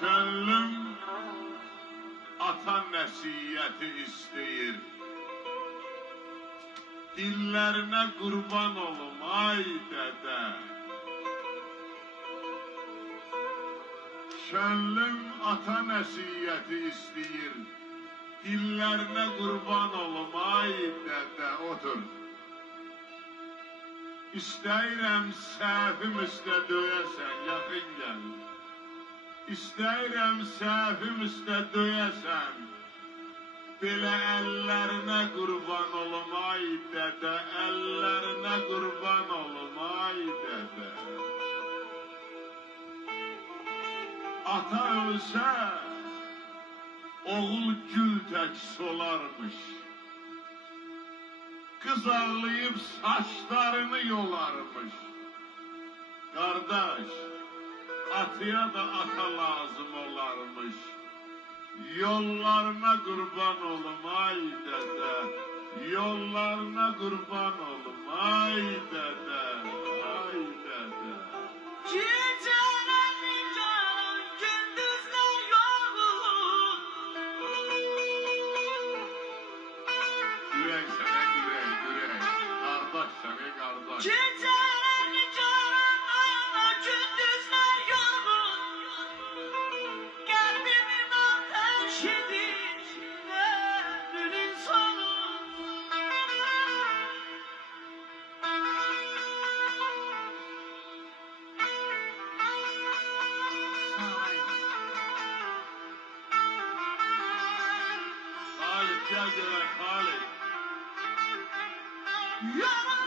Könlüm ata nəsiyyəti istəyir. Dillərinə qurban olum, ay dədə. Könlüm ata nəsiyyəti istəyir. Dillərinə qurban olum, ay dədə. Otur. İstəyirəm səhvim üstə döyəsən, yaxın gəl. İstəyirəm səhvim üstə döyəsən. Belə əllərinə qurban olum, ay dədə. Əllərinə qurban olum, ay dədə. Ata ölsə, oğul gül tək solarmış. Qız ağlayıb saçlarını yolarmış. Qardaş, atıya da ata lazım olarmış. Yollarına qurban olum, ay dədə. Yollarına qurban olum, ay dədə. Ay dədə. Gecelerin can, gündüzler yorgun. Ürək sənə ürək, ürək. Qardaş sənə qardaş. Gecelerin can, ana gündüzler yorgun. Kalbimin ateşidir, ömrünün sonu. Xalid, gəl görək, Xalid. Yalan